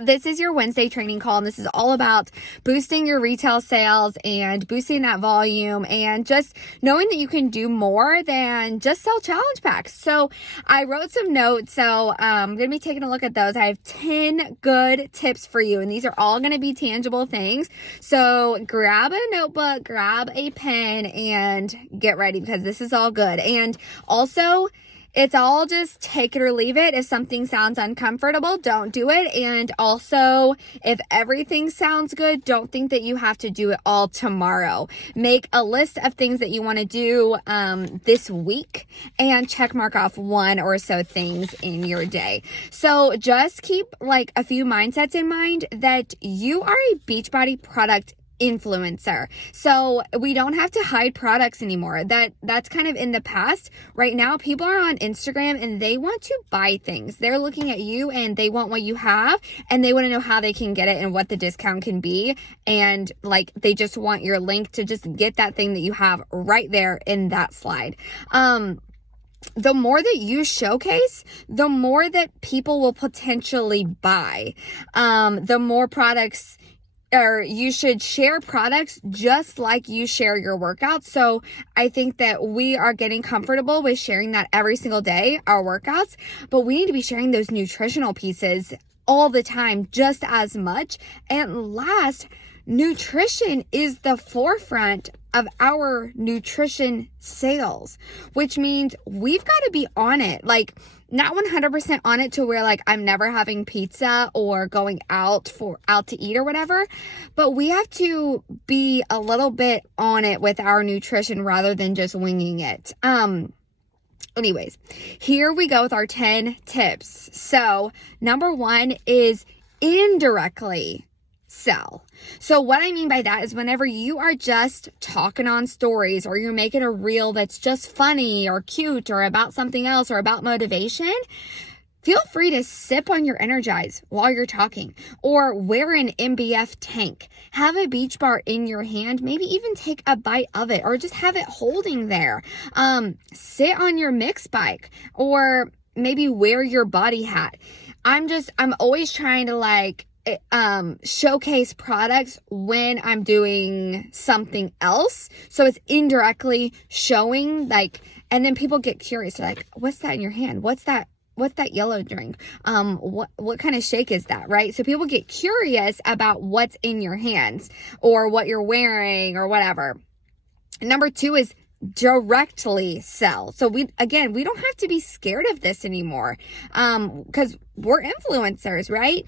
this is your Wednesday training call, and this is all about boosting your retail sales and boosting that volume and just knowing that you can do more than just sell challenge packs. So I wrote some notes, so I'm going to be taking a look at those. I have 10 good tips for you, and these are all going to be tangible things. So grab a notebook, grab a pen, and get ready because this is all good. And also, it's all just take it or leave it. If something sounds uncomfortable, don't do it. And also, if everything sounds good, don't think that you have to do it all tomorrow. Make a list of things that you want to do this week and check mark off one or so things in your day. So just keep like a few mindsets in mind that you are a Beachbody product influencer. So we don't have to hide products anymore. That's kind of in the past. Right now, people are on Instagram and they want to buy things. They're looking at you and they want what you have and they want to know how they can get it and what the discount can be. And like, they just want your link to just get that thing that you have right there in that slide. The more that you showcase, the more that people will potentially buy. The more products, or you should share products just like you share your workouts. So I think that we are getting comfortable with sharing that every single day, our workouts, but we need to be sharing those nutritional pieces all the time just as much. And last, nutrition is the forefront of our nutrition sales, which means we've got to be on it. Like, not 100% on it to where like I'm never having pizza or going out to eat or whatever, but we have to be a little bit on it with our nutrition rather than just winging it. Anyways, here we go with our 10 tips. So number 1 is indirectly sell. So what I mean by that is whenever you are just talking on stories or you're making a reel that's just funny or cute or about something else or about motivation, feel free to sip on your Energize while you're talking or wear an MBF tank. Have a beach bar in your hand, maybe even take a bite of it or just have it holding there. Sit on your mix bike or maybe wear your body hat. I'm always trying to like showcase products when I'm doing something else. So it's indirectly showing like, and then people get curious. They're like, what's that in your hand? What's that yellow drink? What kind of shake is that? Right? So people get curious about what's in your hands or what you're wearing or whatever. Number 2 is directly sell. So we don't have to be scared of this anymore because we're influencers, right?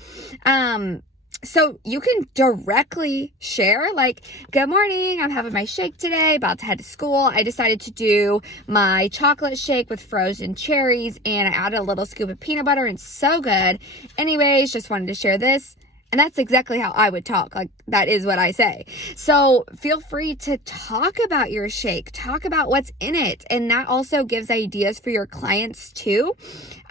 So you can directly share like, good morning, I'm having my shake today, about to head to school. I decided to do my chocolate shake with frozen cherries and I added a little scoop of peanut butter and so good. Anyways, just wanted to share this. And that's exactly how I would talk. Like, that is what I say. So feel free to talk about your shake, talk about what's in it. And that also gives ideas for your clients too.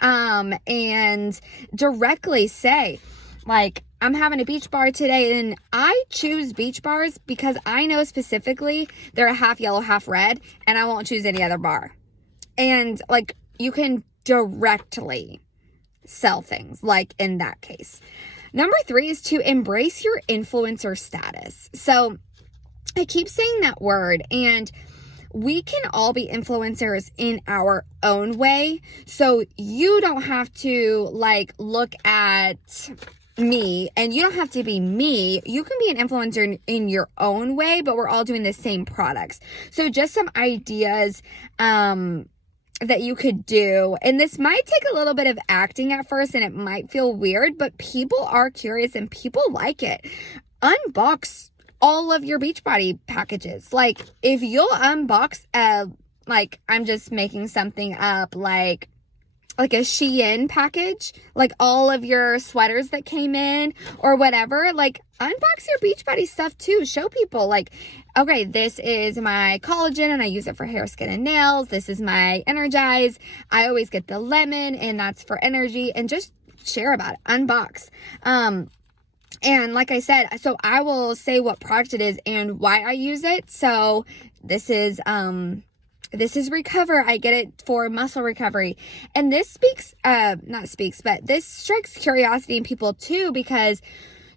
And directly say, like, I'm having a beach bar today and I choose beach bars because I know specifically they're a half yellow, half red, and I won't choose any other bar. And like, you can directly sell things like in that case. Number 3 is to embrace your influencer status. So I keep saying that word, and we can all be influencers in our own way. So you don't have to like look at me and you don't have to be me. You can be an influencer in your own way, but we're all doing the same products. So just some ideas, that you could do. And this might take a little bit of acting at first and it might feel weird, but people are curious and people like it. Unbox all of your Beachbody packages. Like, if you'll unbox like, I'm just making something up, like a Shein package, like all of your sweaters that came in or whatever, like unbox your Beachbody stuff too. Show people like, okay, this is my collagen and I use it for hair, skin, and nails. This is my Energize. I always get the lemon and that's for energy, and just share about it, unbox. And like I said, so I will say what product it is and why I use it. So this is, This is Recover. I get it for muscle recovery. And this this strikes curiosity in people too, because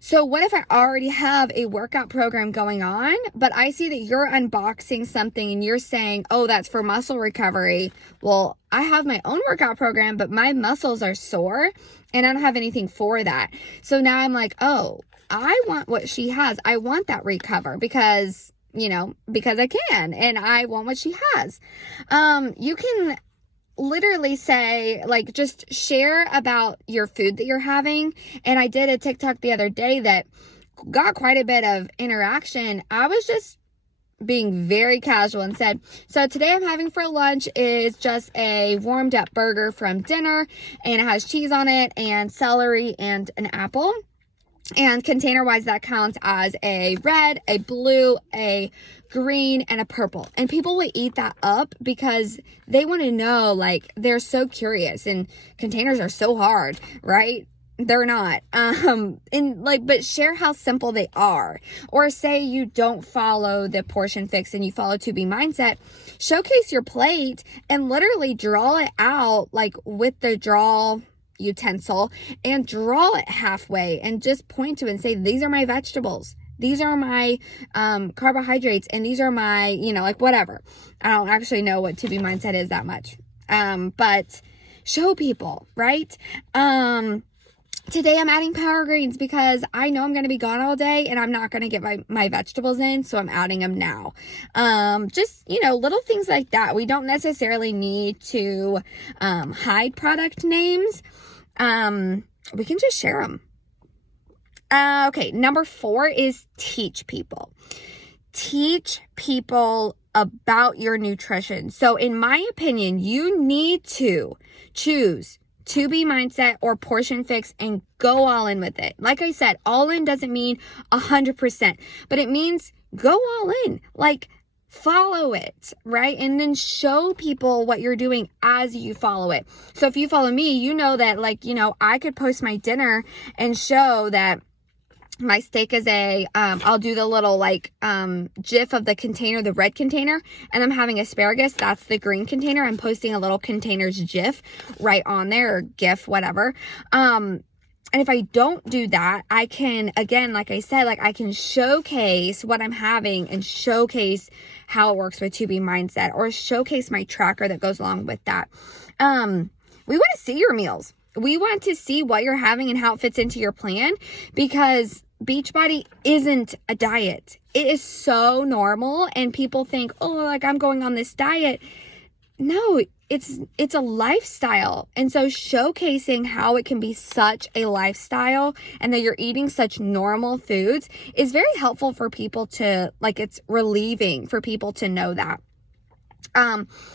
so what if I already have a workout program going on, but I see that you're unboxing something and you're saying, oh, that's for muscle recovery. Well, I have my own workout program, but my muscles are sore and I don't have anything for that. So now I'm like, oh, I want what she has. I want that Recover because I can, and I want what she has. You can literally say, like, just share about your food that you're having. And I did a TikTok the other day that got quite a bit of interaction. I was just being very casual and said, so today I'm having for lunch is just a warmed up burger from dinner, and it has cheese on it and celery and an apple. And container wise, that counts as a red, a blue, a green, and a purple. And people will eat that up because they want to know, like, they're so curious, and containers are so hard, right? They're not. But share how simple they are. Or say you don't follow the Portion Fix and you follow 2B Mindset. Showcase your plate and literally draw it out, like with the draw utensil, and draw it halfway and just point to it and say, these are my vegetables, these are my carbohydrates, and these are my, whatever. I don't actually know what 2B Mindset is that much, but show people, right? Today I'm adding Power Greens because I know I'm going to be gone all day and I'm not going to get my vegetables in, so I'm adding them now. Just, little things like that. We don't necessarily need to hide product names. We can just share them. Okay, number 4 is teach people. Teach people about your nutrition. So in my opinion, you need to choose 2B Mindset or Portion Fix and go all in with it. Like I said, all in doesn't mean 100%, but it means go all in. Like, follow it, right? And then show people what you're doing as you follow it. So if you follow me, you know that, I could post my dinner and show that my steak is I'll do the little GIF of the container, the red container, and I'm having asparagus. That's the green container. I'm posting a little containers GIF right on there, or GIF, whatever. And if I don't do that, I can, again, like I said, I can showcase what I'm having and showcase how it works with 2B Mindset, or showcase my tracker that goes along with that. We want to see your meals. We want to see what you're having and how it fits into your plan, because Beachbody isn't a diet. It is so normal, and people think, oh, I'm going on this diet. No, it's a lifestyle. And so showcasing how it can be such a lifestyle and that you're eating such normal foods is very helpful for people to, it's relieving for people to know that.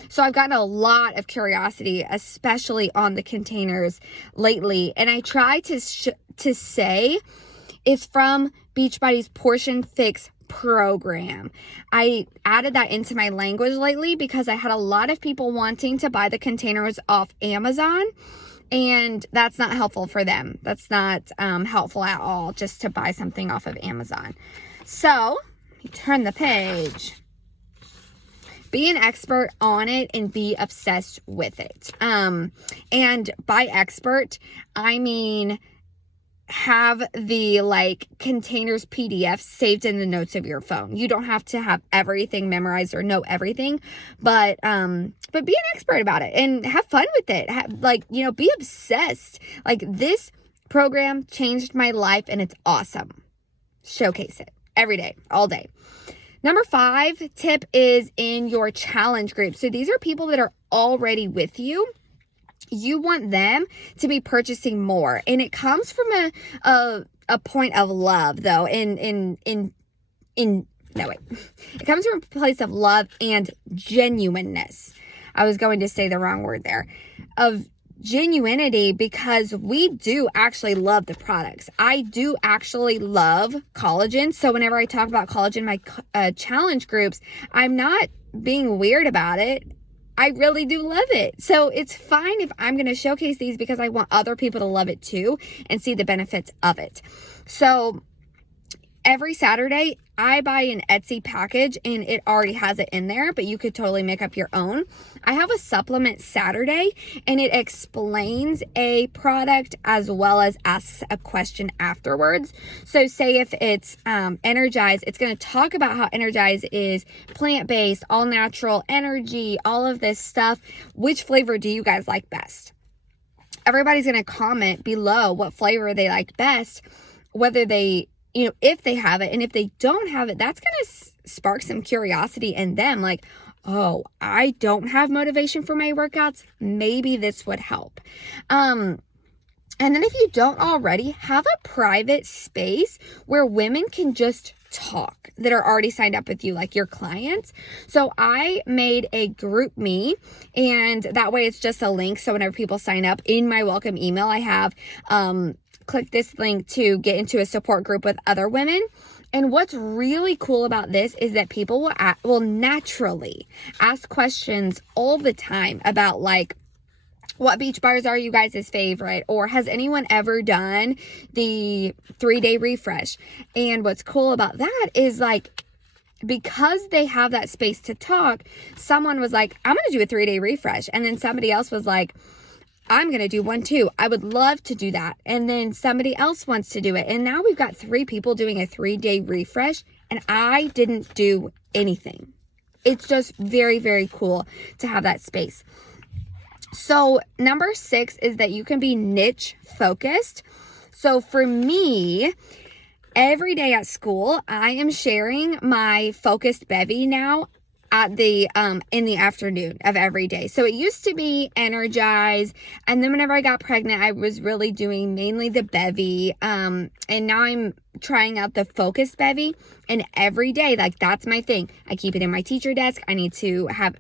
So I've gotten a lot of curiosity, especially on the containers lately. And I try to say it's from Beachbody's Portion Fix program. I added that into my language lately because I had a lot of people wanting to buy the containers off Amazon, and that's not helpful for them. That's not helpful at all, just to buy something off of Amazon. So you turn the page. Be an expert on it and be obsessed with it. And by expert, I mean have the containers PDF saved in the notes of your phone. You don't have to have everything memorized or know everything, but be an expert about it and have fun with it. Be obsessed. This program changed my life and it's awesome. Showcase it every day, all day. Number 5 tip is in your challenge group. So these are people that are already with you. You want them to be purchasing more. And it comes from a point of love, though. It comes from a place of love and genuineness. I was going to say the wrong word there. Of genuinity, because we do actually love the products. I do actually love collagen. So whenever I talk about collagen in my challenge groups, I'm not being weird about it. I really do love it. So it's fine if I'm going to showcase these because I want other people to love it too and see the benefits of it. So every Saturday, I buy an Etsy package and it already has it in there, but you could totally make up your own. I have a supplement Saturday and it explains a product as well as asks a question afterwards. So say if it's Energize, it's going to talk about how Energize is plant-based, all natural energy, all of this stuff. Which flavor do you guys like best? Everybody's going to comment below what flavor they like best, whether they, if they have it. And if they don't have it, that's going to spark some curiosity in them. Like, oh, I don't have motivation for my workouts. Maybe this would help. And then if you don't already, have a private space where women can just talk that are already signed up with you, like your clients. So I made a GroupMe, and that way it's just a link. So whenever people sign up in my welcome email, I have click this link to get into a support group with other women. And what's really cool about this is that people will naturally ask questions all the time about like, what beach bars are you guys' favorite? Or has anyone ever done the 3-day refresh? And what's cool about that is like, because they have that space to talk, someone was like, I'm going to do a 3-day refresh. And then somebody else was like, I'm going to do one too. I would love to do that. And then somebody else wants to do it. And now we've got 3 people doing a 3-day refresh and I didn't do anything. It's just very, very cool to have that space. So number 6 is that you can be niche focused. So for me, every day at school, I am sharing my focused bevy now at the in the afternoon of every day. So it used to be Energize, and then whenever I got pregnant, I was really doing mainly the bevy, and now I'm trying out the focused bevy. And every day, like, that's my thing. I keep it in my teacher desk. I need to have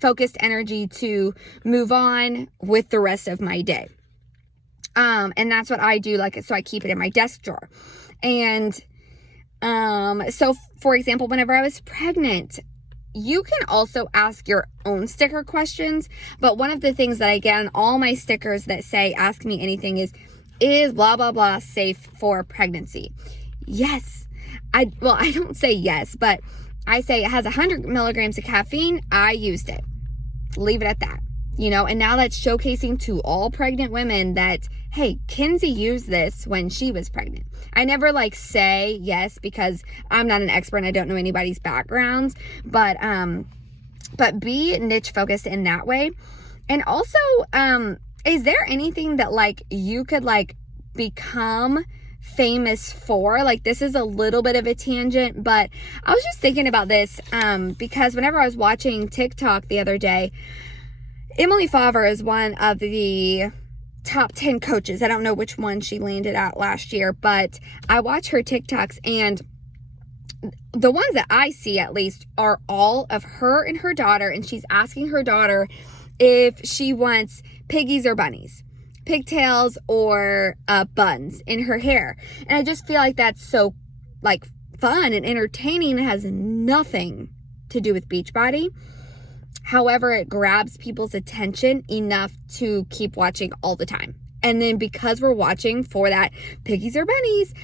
focused energy to move on with the rest of my day. And that's what I do. Like, so I keep it in my desk drawer. And so for example, whenever I was pregnant, you can also ask your own sticker questions. But one of the things that I get on all my stickers that say, ask me anything is blah, blah, blah safe for pregnancy? Yes. I don't say yes, but I say it has 100 milligrams of caffeine. I used it. Leave it at that, and now that's showcasing to all pregnant women that, hey, Kenzie used this when she was pregnant. I never say yes because I'm not an expert and I don't know anybody's backgrounds, but be niche focused in that way. And also, is there anything that you could become famous for? This is a little bit of a tangent, but I was just thinking about this because whenever I was watching TikTok the other day, Emily Favre is one of the top 10 coaches. I don't know which one she landed at last year, but I watch her TikToks, and the ones that I see at least are all of her and her daughter, and she's asking her daughter if she wants piggies or bunnies, pigtails or buns in her hair. And I just feel like that's so fun and entertaining. It has nothing to do with Beachbody. However, it grabs people's attention enough to keep watching all the time. And then because we're watching for that piggies or bunnies,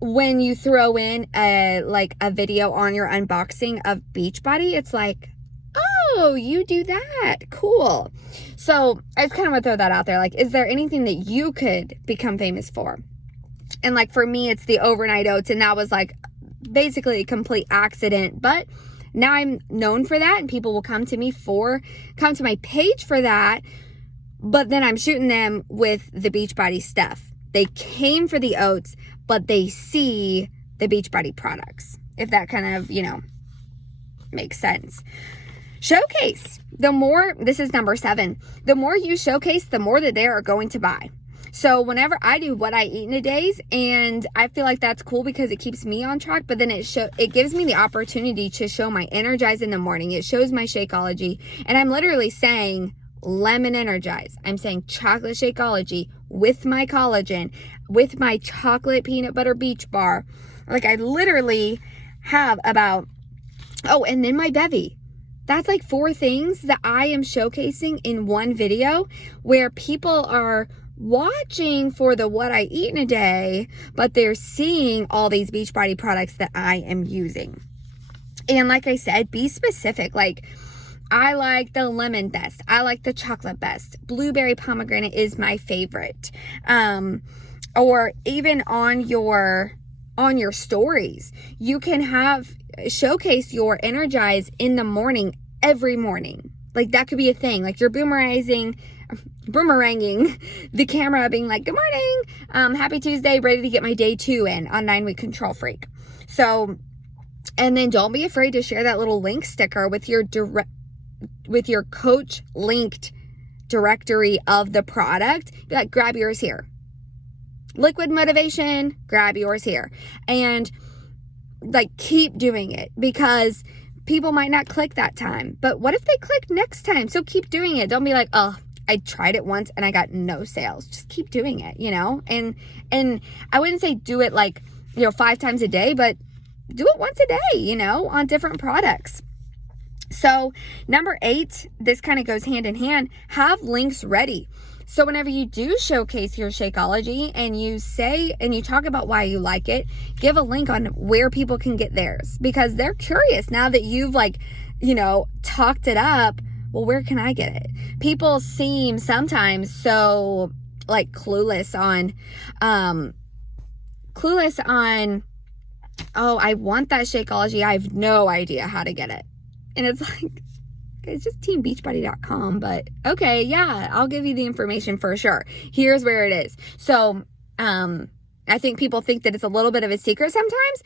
when you throw in a video on your unboxing of Beachbody, it's like, oh, you do that. Cool. So I just kind of want to throw that out there. Is there anything that you could become famous for? And for me, it's the overnight oats. And that was basically a complete accident. But now I'm known for that, and people will come to my page for that. But then I'm shooting them with the Beachbody stuff. They came for the oats, but they see the Beachbody products. If that kind of, makes sense. Showcase. This is number 7. The more you showcase, the more that they are going to buy. So whenever I do what I eat in a days, and I feel like that's cool because it keeps me on track, but then it gives me the opportunity to show my Energize in the morning. It shows my Shakeology, and I'm literally saying lemon Energize. I'm saying chocolate Shakeology with my collagen, with my chocolate peanut butter beach bar. I literally have about, and then my bevy. That's 4 things that I am showcasing in one video where people are watching for the what I eat in a day, but they're seeing all these Beachbody products that I am using. And like I said, be specific. Like, I like the lemon best. I like the chocolate best. Blueberry pomegranate is my favorite. Or even on your stories, you can showcase your Energize in the morning every morning. Like, that could be a thing. Like, you're boomeranging the camera, being like, good morning, happy Tuesday, ready to get my day 2 in on 9-week Control Freak. So, and then don't be afraid to share that little link sticker with your coach linked directory of the product. Be like, grab yours here. Liquid motivation, grab yours here. And like, keep doing it, because people might not click that time, but what if they click next time? So keep doing it. Don't be like, oh, I tried it once and I got no sales. Just keep doing it, and I wouldn't say do it like, 5 times a day, but do it once a day, on different products. So number 8, this kind of goes hand in hand, have links ready. So whenever you do showcase your Shakeology and you talk about why you like it, give a link on where people can get theirs, because they're curious now that you've talked it up. Well, where can I get it? People seem sometimes so like clueless on, oh, I want that Shakeology. I have no idea how to get it. And it's like, it's just teambeachbody.com, but okay, yeah, I'll give you the information for sure. Here's where it is. So, I think people think that it's a little bit of a secret sometimes.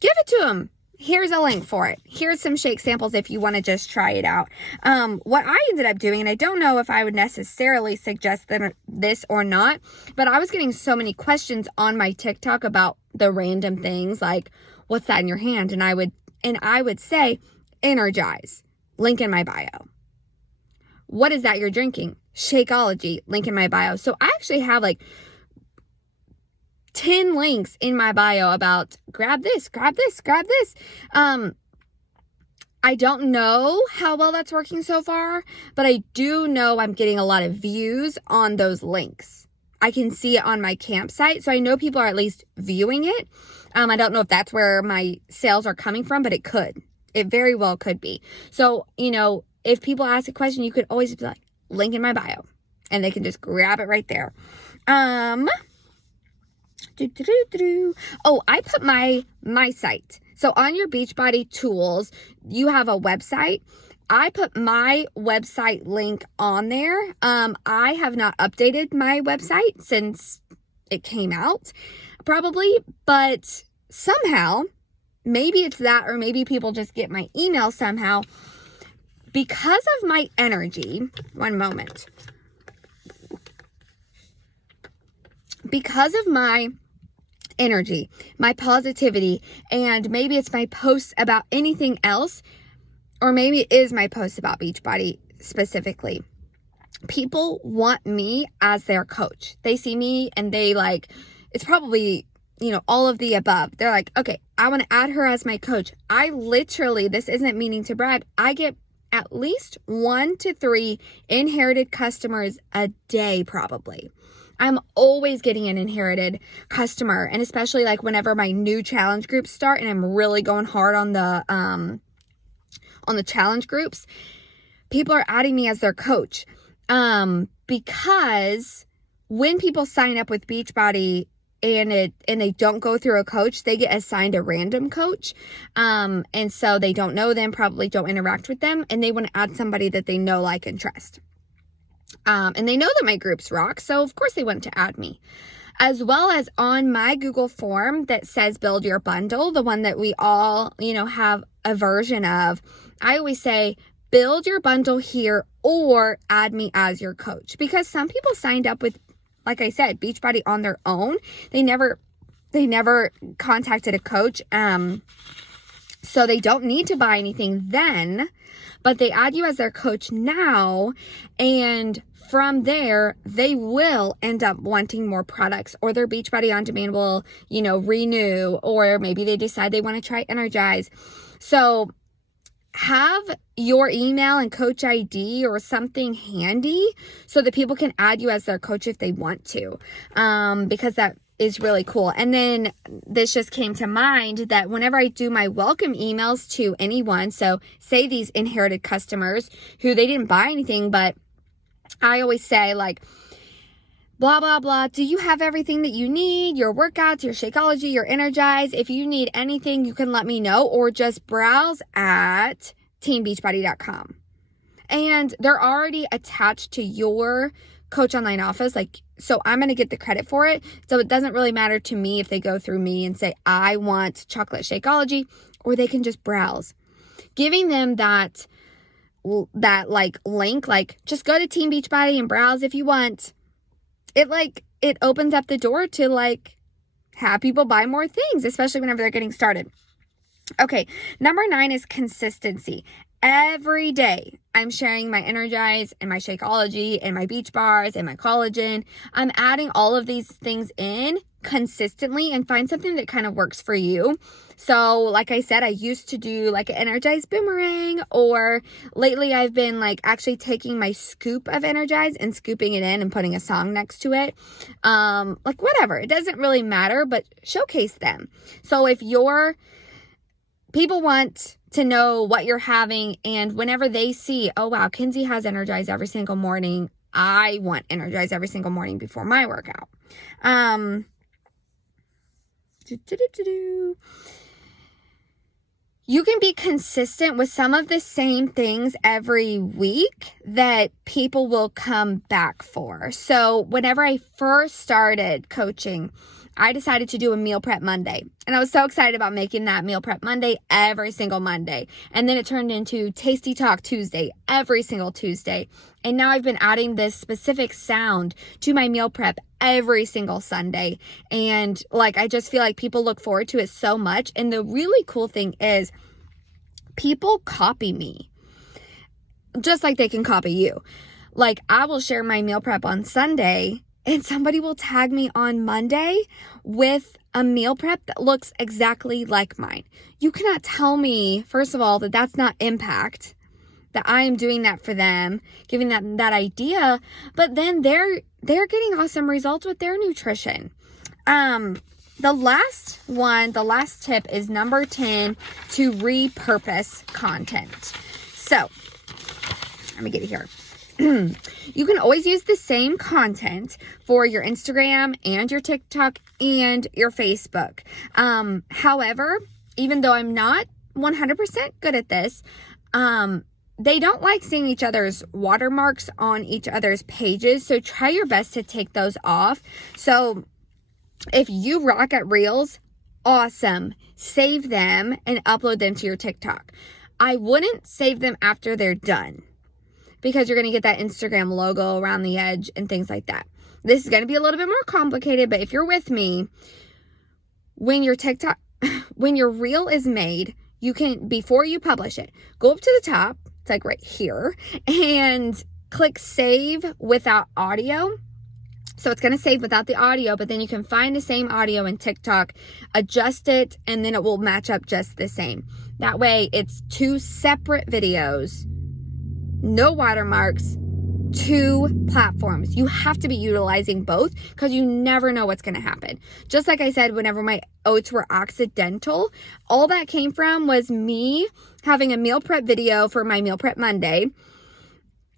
Give it to them. Here's a link for it. Here's some shake samples if you want to just try it out. What I ended up doing, and I don't know if I would necessarily suggest this or not, but I was getting so many questions on my TikTok about the random things like, what's that in your hand? And I would say, Energize, link in my bio. What is that you're drinking? Shakeology, link in my bio. So I actually have like 10 links in my bio about grab this, grab this, grab this. I don't know how well that's working so far, but I do know I'm getting a lot of views on those links. I can see it on my campsite, so I know people are at least viewing it. I don't know if that's where my sales are coming from, but it could. It very well could be. So, if people ask a question, you could always be like, link in my bio, and they can just grab it right there. Oh, I put my site. So on your Beachbody tools, you have a website. I put my website link on there. I have not updated my website since it came out, probably, but somehow, maybe it's that, or maybe people just get my email somehow. Because of my energy, one moment. Because of my energy, my positivity, and maybe it's my posts about anything else, or maybe it is my posts about Beachbody specifically. People want me as their coach. They see me and they like, it's probably, all of the above. They're like, okay, I want to add her as my coach. I literally, this isn't meaning to brag, I get at least 1 to 3 inherited customers a day, probably. I'm always getting an inherited customer, and especially like whenever my new challenge groups start, and I'm really going hard on the challenge groups, people are adding me as their coach. Because when people sign up with Beachbody and they don't go through a coach, they get assigned a random coach. And so they don't know them, probably don't interact with them, and they want to add somebody that they know, like, and trust. And they know that my groups rock, so of course they want to add me. As well as on my Google form that says build your bundle, the one that we all, have a version of, I always say, build your bundle here or add me as your coach. Because some people signed up with, like I said, Beachbody on their own. They never contacted a coach. So they don't need to buy anything then, but they add you as their coach now, and from there, they will end up wanting more products, or their Beachbody On Demand will, renew, or maybe they decide they want to try Energize. So have your email and coach ID or something handy so that people can add you as their coach if they want to, because that is really cool. And then this just came to mind that whenever I do my welcome emails to anyone, so say these inherited customers who they didn't buy anything, but I always say like, blah, blah, blah. Do you have everything that you need? Your workouts, your Shakeology, your Energize. If you need anything, you can let me know, or just browse at teambeachbody.com. And they're already attached to your Coach Online office. So I'm going to get the credit for it. So it doesn't really matter to me if they go through me and say, I want chocolate Shakeology, or they can just browse. Giving them that link, just go to Team Beachbody and browse if you want. It opens up the door to have people buy more things, especially whenever they're getting started. Okay, number 9 is consistency. Every day I'm sharing my Energize and my Shakeology and my beach bars and my collagen. I'm adding all of these things in consistently, and find something that kind of works for you. So like I said, I used to do an Energize boomerang, or lately I've been actually taking my scoop of Energize and scooping it in and putting a song next to it. Whatever, it doesn't really matter, but showcase them. So if people want to know what you're having, and whenever they see, oh wow, Kenzie has Energize every single morning, I want Energize every single morning before my workout. You can be consistent with some of the same things every week that people will come back for. So whenever I first started coaching, I decided to do a meal prep Monday. And I was so excited about making that meal prep Monday every single Monday. And then it turned into Tasty Talk Tuesday every single Tuesday. And now I've been adding this specific sound to my meal prep every single Sunday. And I just feel like people look forward to it so much. And the really cool thing is people copy me, just like they can copy you. I will share my meal prep on Sunday, and somebody will tag me on Monday with a meal prep that looks exactly like mine. You cannot tell me, first of all, that that's not impact, that I am doing that for them, giving them that idea, but then they're getting awesome results with their nutrition. The last tip is number 10, to repurpose content. So let me get it here. You can always use the same content for your Instagram and your TikTok and your Facebook. However, even though I'm not 100% good at this, they don't like seeing each other's watermarks on each other's pages. So try your best to take those off. So if you rock at Reels, awesome. Save them and upload them to your TikTok. I wouldn't save them after they're done, because you're going to get that Instagram logo around the edge and things like that. This is going to be a little bit more complicated, but if you're with me, when your reel is made, you can, before you publish it, go up to the top, it's right here, and click save without audio. So it's going to save without the audio, but then you can find the same audio in TikTok, adjust it, and then it will match up just the same. That way it's 2 separate videos, no watermarks, 2 platforms. You have to be utilizing both, because you never know what's going to happen. Just like I said, whenever my oats were accidental, all that came from was me having a meal prep video for my meal prep Monday.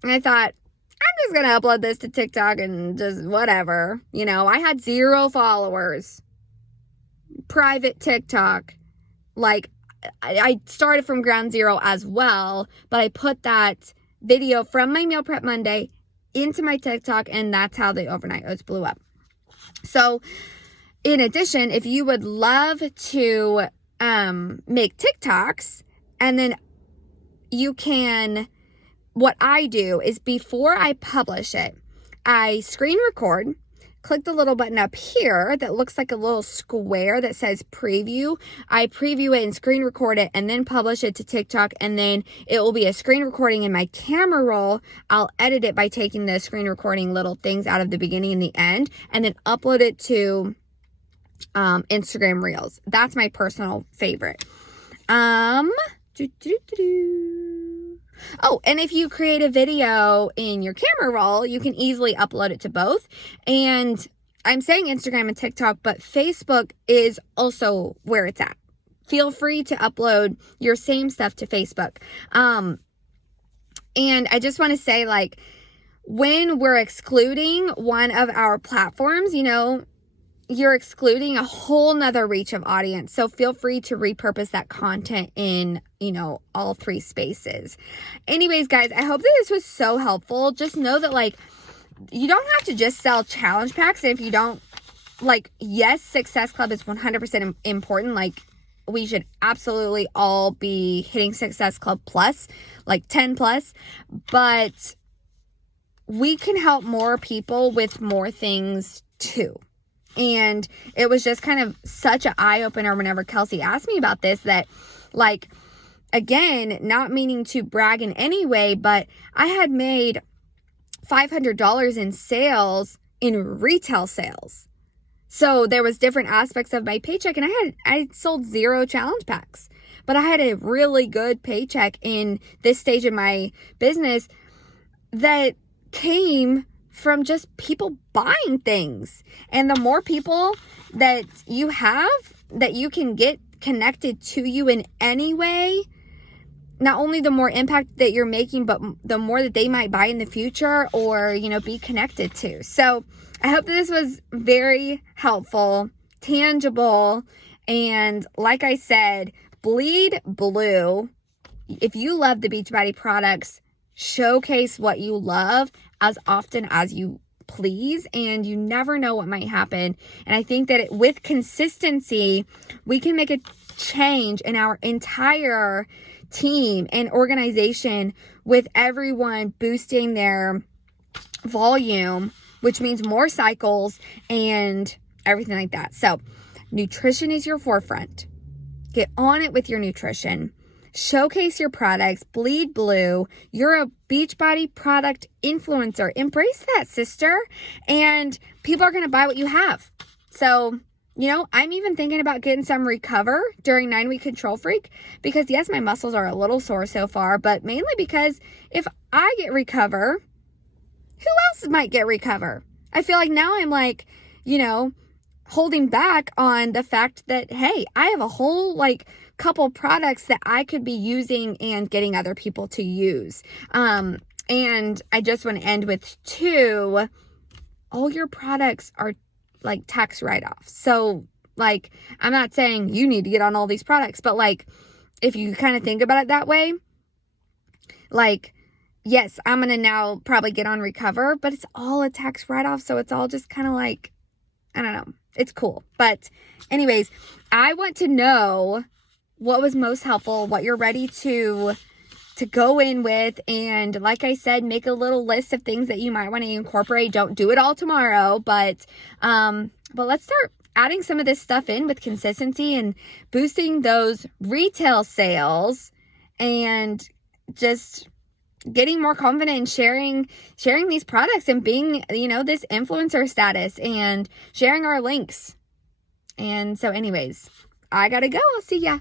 And I thought, I'm just going to upload this to TikTok and just whatever. I had 0 followers. Private TikTok. I started from ground zero as well, but I put that video from my meal prep Monday into my TikTok, and that's how the overnight oats blew up. So in addition, if you would love to make TikToks, and then you can, what I do is before I publish it, I screen record, click the little button up here that looks like a little square that says preview. I preview it and screen record it, and then publish it to TikTok, and then it will be a screen recording in my camera roll. I'll edit it by taking the screen recording little things out of the beginning and the end, and then upload it to Instagram Reels. That's my personal favorite. Oh, and if you create a video in your camera roll, you can easily upload it to both. And I'm saying Instagram and TikTok, but Facebook is also where it's at. Feel free to upload your same stuff to Facebook. And I just want to say, like, when we're excluding one of our platforms, you know, you're excluding a whole nother reach of audience. So feel free to repurpose that content in, you know, all three spaces. Anyways, guys, I hope that this was so helpful. Just know that, like, you don't have to just sell challenge packs. And if you don't, like, yes, Success Club is 100% important. Like, we should absolutely all be hitting Success Club plus, like 10 plus, but we can help more people with more things too. And it was just kind of such an eye-opener whenever Kelsey asked me about this, that, like, again, not meaning to brag in any way, but I had made $500 in sales in retail sales. So there was different aspects of my paycheck, and I sold 0 challenge packs, but I had a really good paycheck in this stage of my business that came from just people buying things. And the more people that you have, that you can get connected to you in any way, not only the more impact that you're making, but the more that they might buy in the future or, you know, be connected to. So I hope that this was very helpful, tangible, and like I said, bleed blue. If you love the Beachbody products, showcase what you love as often as you please, and you never know what might happen. And I think that with consistency, we can make a change in our entire team and organization, with everyone boosting their volume, which means more cycles and everything like that. So nutrition is your forefront. Get on it with your nutrition. Showcase your products. Bleed blue. You're a Beachbody product influencer. Embrace that, sister. And people are going to buy what you have. So, you know, I'm even thinking about getting some Recover during 9-week Control Freak, because yes, my muscles are a little sore so far, but mainly because if I get Recover, who else might get Recover? I feel like now I'm like, you know, holding back on the fact that, hey, I have a whole like couple products that I could be using and getting other people to use. And I just want to end with 2. All your products are like tax write-offs. So like, I'm not saying you need to get on all these products, but like, if you kind of think about it that way, like, yes, I'm going to now probably get on Recover, but it's all a tax write-off. So it's all just kind of like, I don't know. It's cool. But anyways, I want to know what was most helpful, what you're ready to go in with. And like I said, make a little list of things that you might want to incorporate. Don't do it all tomorrow, but let's start adding some of this stuff in with consistency and boosting those retail sales, and just getting more confident in sharing these products and being, you know, this influencer status and sharing our links. And so anyways, I gotta go. I'll see ya.